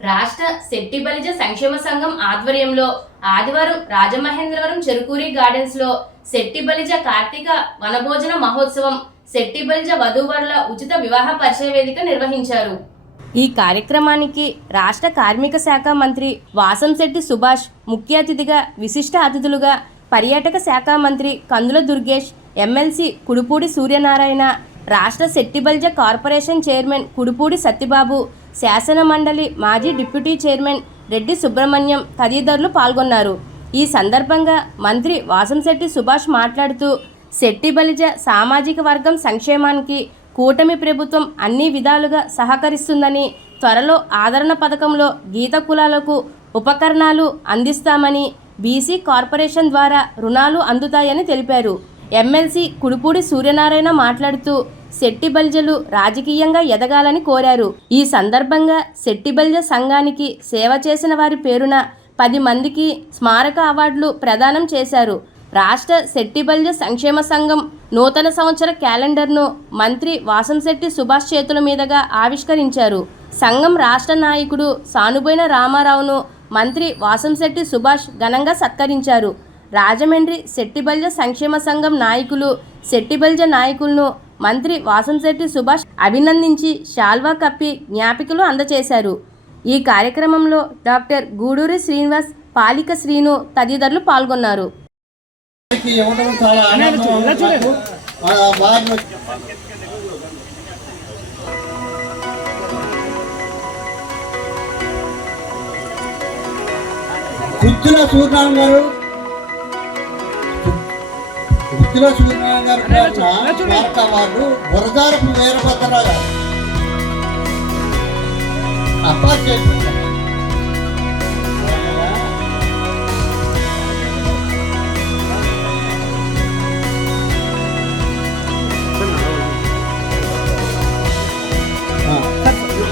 రాష్ట్ర శెట్టి బలిజ సంక్షేమ సంఘం ఆధ్వర్యంలో ఆదివారం రాజమహేంద్రవరం చెరుకూరి గార్డెన్స్లో శెట్టి బలిజ కార్తీక వనభోజన మహోత్సవం శెట్టి బలిజ వధూవరుల ఉచిత వివాహ పరిచయ వేదిక నిర్వహించారు. ఈ కార్యక్రమానికి రాష్ట్ర కార్మిక శాఖ మంత్రి వాసంశెట్టి సుభాష్ ముఖ్య అతిథిగా విశిష్ట అతిథులుగా పర్యాటక శాఖ మంత్రి కందుల దుర్గేష్ ఎమ్మెల్సీ కుడుపూడి సూర్యనారాయణ రాష్ట్ర శెట్టిబల్జ కార్పొరేషన్ చైర్మన్ కుడుపూడి సత్యబాబు శాసన మండలి మాజీ డిప్యూటీ చైర్మన్ రెడ్డి సుబ్రహ్మణ్యం తదితరులు పాల్గొన్నారు. ఈ సందర్భంగా మంత్రి వాసంశెట్టి సుభాష్ మాట్లాడుతూ శెట్టి బలిజ సామాజిక వర్గం సంక్షేమానికి కూటమి ప్రభుత్వం అన్ని విధాలుగా సహకరిస్తుందని త్వరలో ఆదరణ పథకంలో గీత కులాలకు ఉపకరణాలు అందిస్తామని బీసీ కార్పొరేషన్ ద్వారా రుణాలు అందుతాయని తెలిపారు. ఎమ్మెల్సీ కుడుపూడి సూర్యనారాయణ మాట్లాడుతూ శెట్టి బల్జలు రాజకీయంగా ఎదగాలని కోరారు. ఈ సందర్భంగా శెట్టి బల్జ సంఘానికి సేవ చేసిన వారి పేరున పది మందికి స్మారక అవార్డులు ప్రదానం చేశారు. రాష్ట్ర శెట్టిబల్జ సంక్షేమ సంఘం నూతన సంవత్సర క్యాలెండర్ను మంత్రి వాసంశెట్టి సుభాష్ చేతుల మీదుగా ఆవిష్కరించారు. సంఘం రాష్ట్ర నాయకుడు సానుబోయిన రామారావును మంత్రి వాసంశెట్టి సుభాష్ ఘనంగా సత్కరించారు. రాజమండ్రి శెట్టిబల్జ సంక్షేమ సంఘం నాయకులు శెట్టిబల్జ నాయకులను మంత్రి వాసంశెట్టి సుభాష్ అభినందించి శాల్వా కప్పి జ్ఞాపికలు అందజేశారు ఈ కార్యక్రమంలో డాక్టర్ గూడూరి శ్రీనివాస్ పాలిక శ్రీను తదితరులు పాల్గొన్నారు. సూర్యనారాయణ గారు గుత్తుల సూర్యనారాయణ గారు పేరున స్మారక అవార్డు బురదారపు వీరభద్రరావు గారు.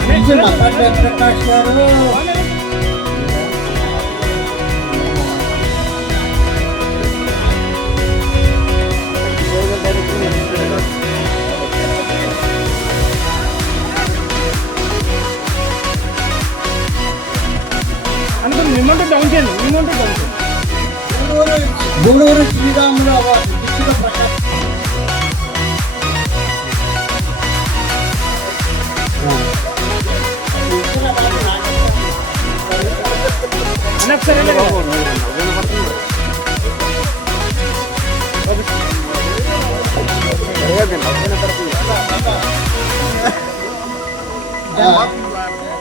చేయించారు అప్పటి ప్రకాష్ గారు. అనుకుని నిమ్మంటే డౌన్ చేయండి నిమ్మంటే డౌన్ చేయండి గూడూరు గూడూరు శ్రీరాములు అవార్డు గుత్తుల ప్రకాష్ అన్న ఒకసారి వెళ్ళండి.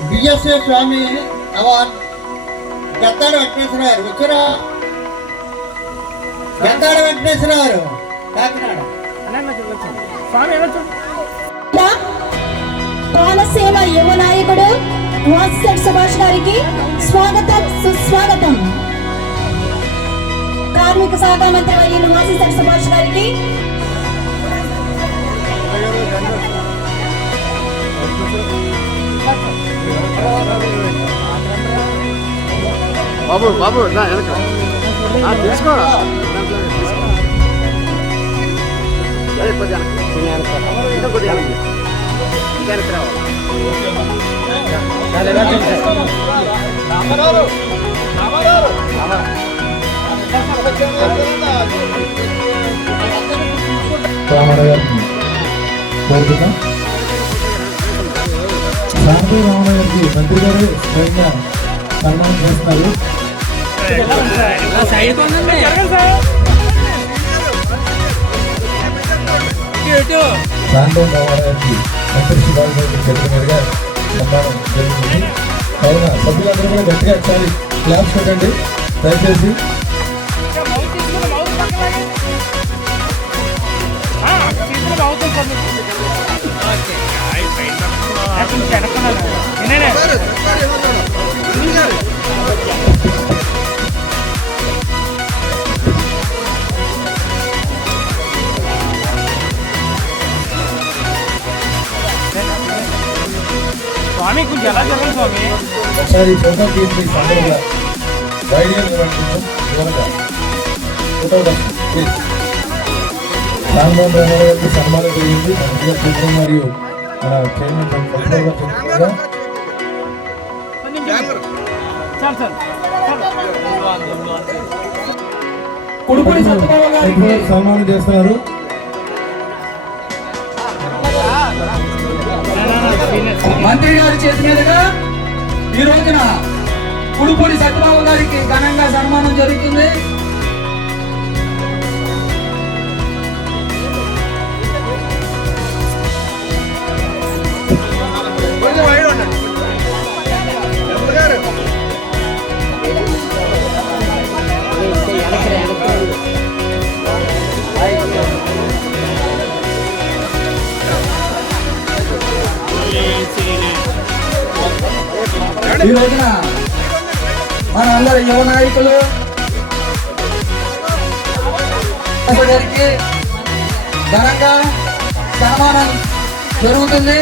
బిఎస్ఏ స్వామి అవార్డు గద్దాడ వెంకటేశ్వర గారు. వచ్చారా గద్దాడ వెంకటేశ్వర గారు. కాకినాడ. కోనసీమ యువ నాయకుడు సుభాష్ గారికి స్వాగతం సుస్వాగతం. కార్మిక శాఖ మంత్రి వర్యులు వాసిశెట్టి సుభాష్ గారికి. బాబు బాబు నా వెనక. తీసుకో శాంతి రామణ గారికి మంత్రి గారు. స్వయంగా సన్మానం చేస్తారు. జరగండి రావడానికి ఇటు, ఇటు. గారికి మంత్రి శివాజీ చేతుల మీదుగా సన్మానం జరుగుతుంది కావున సభ్యులందరూ కూడా గట్టిగా ఒకసారి క్లాప్స్ కొట్టండి. దయచేసి. ఇంకా స్వామి కొంచెం ఎలా జరగదు స్వామి? ఒకసారి ఫోటో తీసి సందర్భంగా వైడియం వివరంగా. ఫోటోగ్రాఫ్ రామ్మోహన్ రావు గారికి సన్మానం జరిగింది. మంచిగా మరియు మన చైర్మన్ సన్మానం చేస్తున్నారు. మంత్రి గారి చేతి మీదుగా ఈ రోజున కుడుపుడి సత్యబాబు గారికి ఘనంగా సన్మానం జరుగుతుంది. ఈ రోజున మన అందరి యువ నాయకులు గారికి ఘనంగా సన్మానం జరుగుతుంది.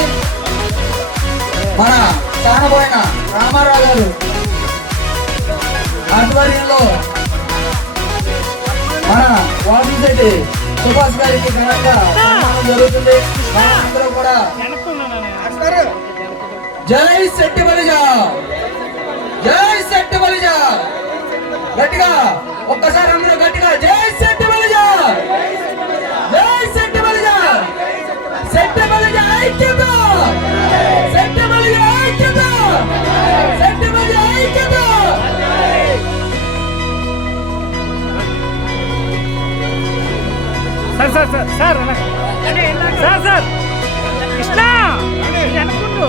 మన కానబోయిన రామారావు గారు ఆధ్వర్యంలో మన వాసిశెట్టి సుభాష్ గారికి ఘనంగా సన్మానం జరుగుతుంది. అందరూ కూడా జై శెట్టి బలిజ! జై శెట్టి బలిజ! గట్టిగా ఒక్కసారి అందరూ గట్టిగా జై Setti Balija! Sir sir sir sir వెనక. సార్ సార్ కృష్ణ వెనకుండు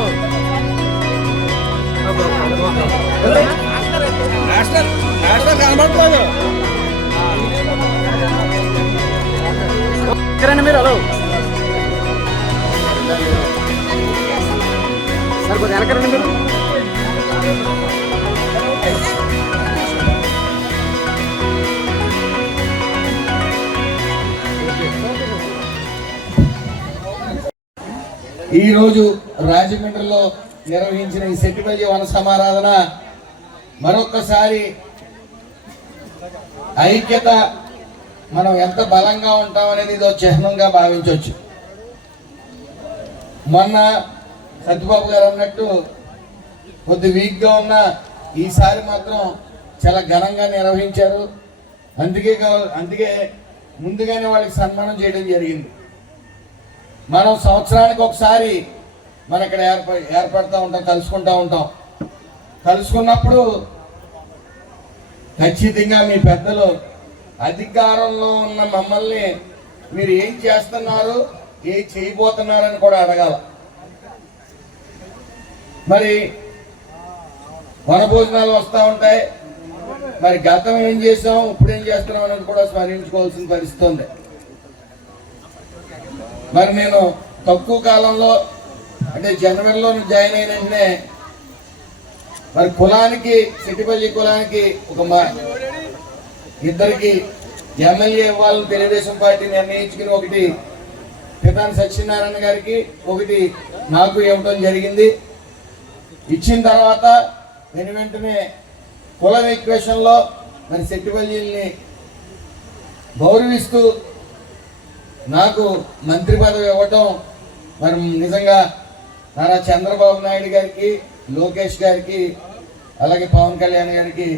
ఎక్కడండి మీరు హలో సార్ కొద్దిగా వెనకరండి మీరు ఈరోజు రాజమండ్రిలో నిర్వహించిన ఈ సెట్టిపల్లి వన సమారాధన మరొకసారి ఐక్యత మనం ఎంత బలంగా ఉంటాం అనేది ఇదో చిహ్నంగా భావించవచ్చు. మొన్న సత్యబాబు గారు అన్నట్టు కొద్ది వీక్గా ఉన్న ఈసారి మాత్రం చాలా ఘనంగా నిర్వహించారు. అందుకే కా- అందుకే ముందుగానే వాళ్ళకి సన్మానం చేయడం జరిగింది. మనం సంవత్సరానికి ఒకసారి మనం ఇక్కడ ఏర్ప ఏర్పడుతూ ఉంటాం కలుసుకుంటూ ఉంటాం. కలుసుకున్నప్పుడు ఖచ్చితంగా మీ పెద్దలు అధికారంలో ఉన్న మమ్మల్ని మీరు ఏం చేస్తున్నారు ఏం చేయబోతున్నారని కూడా అడగాల. మరి వనభోజనాలు వస్తూ ఉంటాయి. మరి గతం ఏం చేసాం ఇప్పుడు ఏం చేస్తున్నాం అనేది కూడా స్మరించుకోవాల్సిన పరిస్థితి ఉంది. మరి నేను తక్కువ కాలంలో అంటే జనవరిలో జాయిన్ అయిన వెంటనే మరి కులానికి సిటిపల్లి కులానికి ఒక మా ఇద్దరికి ఎమ్మెల్యే ఇవ్వాలని తెలుగుదేశం పార్టీ నిర్ణయించుకుని ఒకటి పితాని సత్యనారాయణ గారికి ఒకటి నాకు ఇవ్వడం జరిగింది. ఇచ్చిన తర్వాత వెను వెంటనే కులం ఈక్వేషన్లో మరి సెట్టిపల్లిని గౌరవిస్తూ నాకు మంత్రి పదవి ఇవ్వటం మరి నిజంగా నారా చంద్రబాబు నాయుడు గారికి లోకేష్ గారికి అలాగే పవన్ కళ్యాణ్ గారికి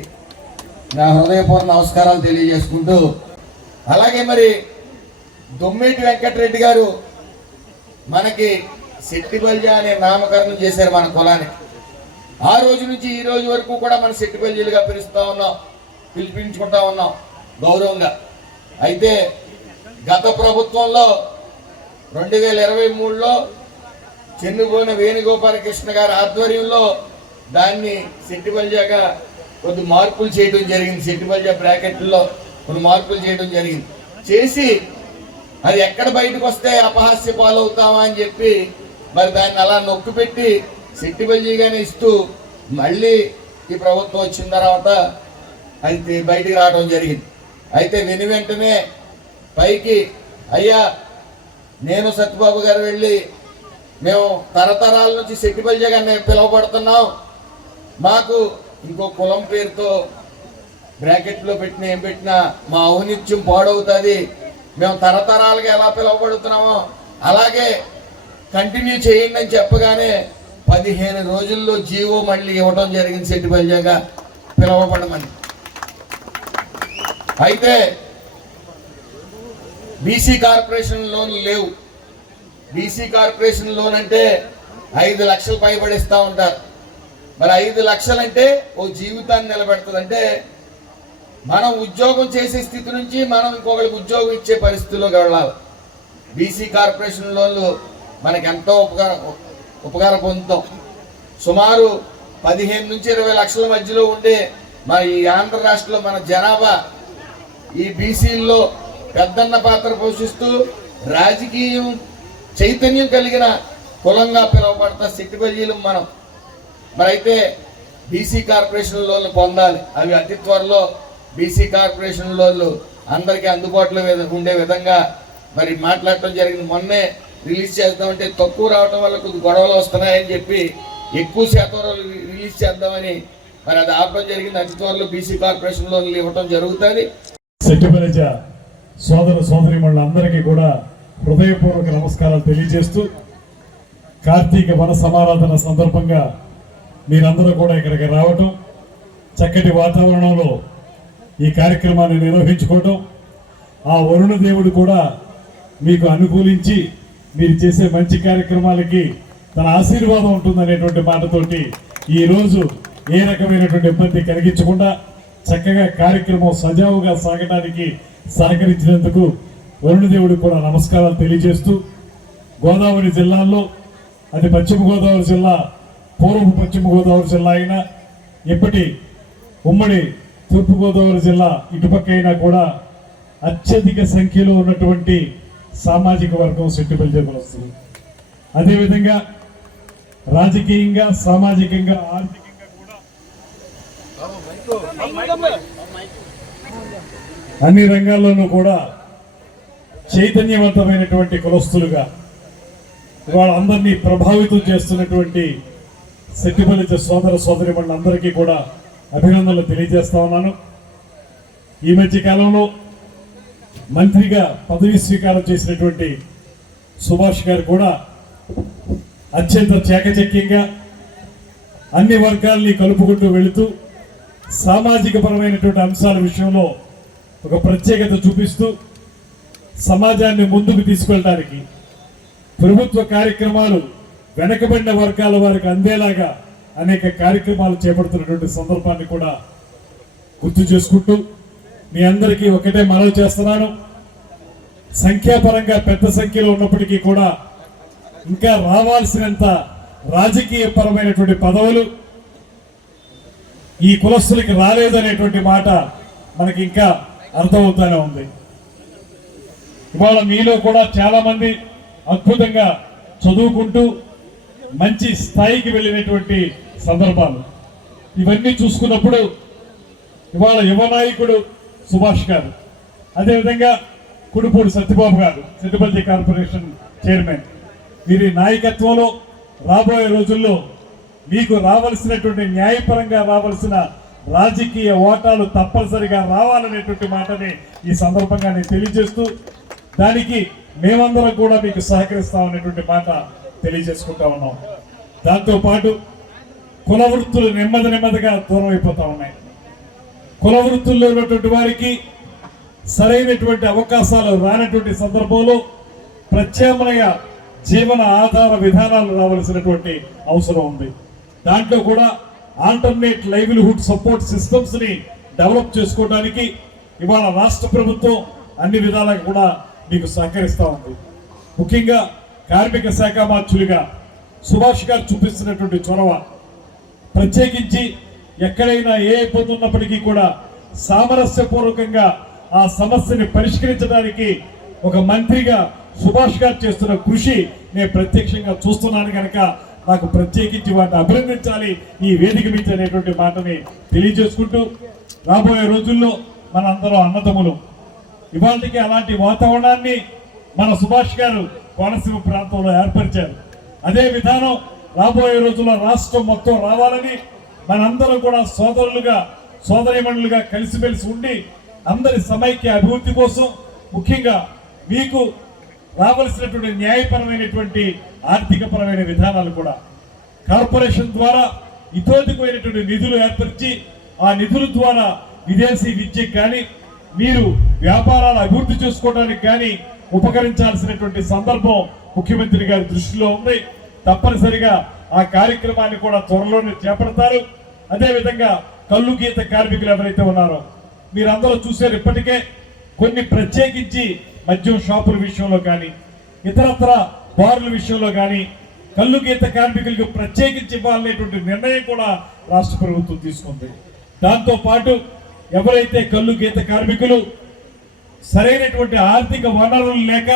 నా హృదయపూర్వ నమస్కారాలు తెలియజేసుకుంటూ అలాగే మరి దొమ్మిటి వెంకటరెడ్డి గారు మనకి శెట్టిబల్జ అనే నామకరణం చేశారు మన కులానికి ఆ రోజు నుంచి ఈ రోజు వరకు కూడా మన శెట్టిబల్జీలుగా పిలుస్తూ ఉన్నాం పిలిపించుకుంటా ఉన్నాం గౌరవంగా. అయితే గత ప్రభుత్వంలో రెండు వేల ఇరవై మూడులో చెన్నుబోయిన వేణుగోపాలకృష్ణ గారి ఆధ్వర్యంలో దాన్ని సెట్టిబల్జాగా కొద్ది మార్పులు చేయడం జరిగింది. సెట్టిబల్జా బ్రాకెట్లో కొన్ని మార్పులు చేయడం జరిగింది. చేసి అది ఎక్కడ బయటకు వస్తే అపహాస్య పాలవుతామా అని చెప్పి మరి దాన్ని అలా నొక్కి పెట్టి సెట్టిబల్జీగానే ఇస్తూ మళ్ళీ ఈ ప్రభుత్వం వచ్చిన తర్వాత అది బయటికి రావడం జరిగింది. అయితే విని వెంటనే పైకి అయ్యా నేను సత్యబాబు గారు వెళ్ళి మేము తరతరాల నుంచి సెట్టిబల్జగా పిలువబడుతున్నాం. మాకు ఇంకో కులం పేరుతో బ్రాకెట్లో పెట్టిన ఏం పెట్టినా మా ఔనిత్యం పాడవుతుంది. మేము తరతరాలుగా ఎలా పిలువబడుతున్నామో అలాగే కంటిన్యూ చేయండి అని చెప్పగానే పదిహేను రోజుల్లో జీవో మళ్ళీ ఇవ్వడం జరిగింది సెట్టిబల్జాగా పిలువబడమని. అయితే బీసీ కార్పొరేషన్ లోన్లు లేవు. బీసీ కార్పొరేషన్ లోన్ అంటే ఐదు లక్షలు పైబడిస్తూ ఉంటారు. మరి ఐదు లక్షలంటే ఓ జీవితాన్ని నిలబెడుతుంది. అంటే మనం ఉద్యోగం చేసే స్థితి నుంచి మనం ఇంకొకరికి ఉద్యోగం ఇచ్చే పరిస్థితిలోకి వెళ్ళాలి. బీసీ కార్పొరేషన్ లోన్లు మనకు ఎంతో ఉపకారం ఉపకారం పొందుతాం. సుమారు పదిహేను నుంచి ఇరవై లక్షల మధ్యలో ఉండే మన ఈ ఆంధ్ర రాష్ట్రంలో మన జనాభా ఈ బీసీల్లో పెద్దన్న పాత్ర పోషిస్తూ రాజకీయం చైతన్యం కలిగిన కులంగా పిలువబడతా సిట్టిబజీలు మనం. మరైతే అయితే బీసీ కార్పొరేషన్ లోన్లు పొందాలి. అవి అతి త్వరలో బీసీ కార్పొరేషన్ లోన్లు అందరికీ అందుబాటులో ఉండే విధంగా మరి మాట్లాడటం జరిగింది. మొన్నే రిలీజ్ చేద్దామంటే తక్కువ రావటం వల్ల కొద్ది గొడవలు వస్తున్నాయని చెప్పి ఎక్కువ శాతం రిలీజ్ చేద్దామని మరి అది ఆపడం జరిగింది. అతి త్వరలో బీసీ కార్పొరేషన్ లోన్లు ఇవ్వటం జరుగుతుంది. సోదర సోదరి అందరికీ కూడా హృదయపూర్వక నమస్కారాలు తెలియజేస్తూ కార్తీక వన సమారాధన సందర్భంగా మీరందరూ కూడా ఇక్కడికి రావటం చక్కటి వాతావరణంలో ఈ కార్యక్రమాన్ని నిర్వహించుకోవటం ఆ వరుణ దేవుడు కూడా మీకు అనుకూలించి మీరు చేసే మంచి కార్యక్రమాలకి తన ఆశీర్వాదం ఉంటుందనేటువంటి మాటతోటి ఈ రోజు ఏ రకమైనటువంటి ఇబ్బంది కలిగించకుండా చక్కగా కార్యక్రమం సజావుగా సాగడానికి సహకరించినందుకు వరుణదేవుడికి కూడా నమస్కారాలు తెలియజేస్తూ గోదావరి జిల్లాల్లో అది పశ్చిమ గోదావరి జిల్లా పూర్వపు పశ్చిమ గోదావరి జిల్లా అయినా ఇప్పటి ఉమ్మడి తూర్పుగోదావరి జిల్లా ఇటుపక్క అయినా కూడా అత్యధిక సంఖ్యలో ఉన్నటువంటి సామాజిక వర్గం సెట్టుబడి వస్తుంది అదేవిధంగా రాజకీయంగా సామాజికంగా ఆర్థికంగా కూడా అన్ని రంగాల్లోనూ కూడా చైతన్యవంతమైనటువంటి కులస్తులుగా వాళ్ళందరినీ ప్రభావితం చేస్తున్నటువంటి శెట్టిపల్లి సోదర సోదరి అందరికీ కూడా అభినందనలు తెలియజేస్తా ఉన్నాను. ఈ మధ్య కాలంలో మంత్రిగా పదవి స్వీకారం చేసినటువంటి సుభాష్ గారు కూడా అత్యంత చాకచక్యంగా అన్ని వర్గాల్ని కలుపుకుంటూ వెళుతూ సామాజిక పరమైనటువంటి అంశాల విషయంలో ఒక ప్రత్యేకత చూపిస్తూ సమాజాన్ని ముందుకు తీసుకెళ్ళడానికి ప్రభుత్వ కార్యక్రమాలు వెనకబడిన వర్గాల వారికి అందేలాగా అనేక కార్యక్రమాలు చేపడుతున్నటువంటి సందర్భాన్ని కూడా గుర్తు చేసుకుంటూ మీ అందరికీ ఒకటే మనవి చేస్తున్నాను. సంఖ్యాపరంగా పెద్ద సంఖ్యలో ఉన్నప్పటికీ కూడా ఇంకా రావాల్సినంత రాజకీయ పరమైనటువంటి పదవులు ఈ కులస్తులకి రాలేదనేటువంటి మాట మనకి ఇంకా అర్థమవుతానే ఉంది. ఇవాళ మీలో కూడా చాలామంది అద్భుతంగా చదువుకుంటూ మంచి స్థాయికి వెళ్ళినటువంటి సందర్భాలు. ఇవన్నీ చూసుకున్నప్పుడు ఇవాళ యువ నాయకుడు సుభాష్ గారు అదేవిధంగా కుడుపూడి సత్యబాబు గారు సిద్దిపల్లి కార్పొరేషన్ చైర్మన్. వీరి నాయకత్వంలో రాబోయే రోజుల్లో మీకు రావలసినటువంటి న్యాయపరంగా రావాల్సిన రాజకీయ ఓటాలు తప్పనిసరిగా రావాలనేటువంటి మాటని ఈ సందర్భంగా నేను తెలియజేస్తూ దానికి మేమందరం కూడా మీకు సహకరిస్తామనేటువంటి మాట తెలియజేసుకుంటా ఉన్నాం. దాంతోపాటు కుల వృత్తులు నెమ్మది నెమ్మదిగా దూరం అయిపోతా ఉన్నాయి. కుల వృత్తుల్లో ఉన్నటువంటి వారికి సరైనటువంటి అవకాశాలు రానటువంటి సందర్భంలో ప్రత్యామ్నాయ జీవన ఆధార విధానాలు రావాల్సినటువంటి అవసరం ఉంది. దాంట్లో కూడా ఆల్టర్నేట్ లైవ్లీహుడ్ సపోర్ట్ సిస్టమ్స్ని డెవలప్ చేసుకోవడానికి ఇవాళ రాష్ట్ర ప్రభుత్వం అన్ని విధాలుగా కూడా మీకు సహకరిస్తూ ఉంది. ముఖ్యంగా కార్మిక శాఖ మార్చులుగా సుభాష్ గారు చూపిస్తున్నటువంటి చొరవ ప్రత్యేకించి ఎక్కడైనా ఏ ఇబ్బంది ఉన్నప్పటికీ కూడా సామరస్యపూర్వకంగా ఆ సమస్యని పరిష్కరించడానికి ఒక మంత్రిగా సుభాష్ గారు చేస్తున్న కృషి నేను ప్రత్యక్షంగా చూస్తున్నాను కనుక నాకు ప్రత్యేకించి వాటిని అభినందించాలి ఈ వేదిక మీద అనేటువంటి మాటని తెలియజేసుకుంటూ రాబోయే రోజుల్లో మనందరం అన్నదమ్ములు. ఇవాళకి అలాంటి వాతావరణాన్ని మన సుభాష్ గారు కోనసీమ ప్రాంతంలో ఏర్పరిచారు. అదే విధానం రాబోయే రోజుల్లో రాష్ట్రం మొత్తం రావాలని మనందరం కూడా సోదరులుగా సోదరిమణులుగా కలిసిమెలిసి ఉండి అందరి సమైక్య అభివృద్ధి కోసం ముఖ్యంగా మీకు రావలసినటువంటి న్యాయపరమైనటువంటి ఆర్థిక పరమైన విధానాలు కూడా. కార్పొరేషన్ ద్వారా ఇతోధికమైనటువంటి నిధులు ఏర్పరిచి ఆ నిధుల ద్వారా విదేశీ విద్యకు కానీ మీరు వ్యాపారాలు అభివృద్ధి చేసుకోవడానికి కానీ ఉపకరించాల్సినటువంటి సందర్భం ముఖ్యమంత్రి గారి దృష్టిలో ఉంది. తప్పనిసరిగా ఆ కార్యక్రమాన్ని కూడా త్వరలోనే చేపడతారు. అదేవిధంగా కళ్ళు గీత కార్మికులు ఎవరైతే ఉన్నారో మీరందరూ చూశారు ఇప్పటికే. కొన్ని ప్రత్యేకించి మద్యం షాపుల విషయంలో కానీ ఇతరత్ర బార్ల విషయంలో కానీ కళ్ళు గీత కార్మికులకు ప్రత్యేకించి ఇవ్వాలనేటువంటి నిర్ణయం కూడా రాష్ట్ర ప్రభుత్వం తీసుకుంది. దాంతో పాటు ఎవరైతే కళ్ళు గీత కార్మికులు సరైనటువంటి ఆర్థిక వనరులు లేక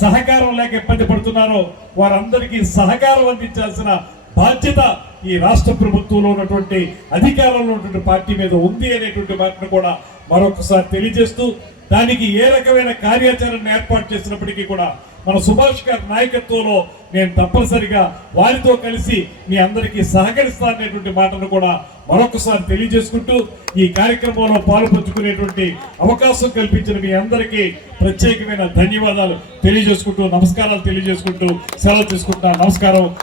సహకారం లేక ఇబ్బంది పడుతున్నారో వారందరికీ సహకారం అందించాల్సిన బాధ్యత ఈ రాష్ట్ర ప్రభుత్వంలో ఉన్నటువంటి అధికారంలో ఉన్నటువంటి పార్టీ మీద ఉంది అనేటువంటి మాటను కూడా మరొకసారి తెలియజేస్తూ దానికి ఏ రకమైన కార్యాచరణ ఏర్పాటు చేసినప్పటికీ కూడా మన సుభాష్ గారి నాయకత్వంలో నేను తప్పనిసరిగా వారితో కలిసి మీ అందరికీ సహకరిస్తాననేటువంటి మాటను కూడా మరొకసారి తెలియజేసుకుంటూ ఈ కార్యక్రమంలో పాల్పంచుకునేటువంటి అవకాశం కల్పించిన మీ అందరికీ ప్రత్యేకమైన ధన్యవాదాలు తెలియజేసుకుంటూ నమస్కారాలు తెలియజేసుకుంటూ సెలవు తీసుకుంటున్నాను. నమస్కారం.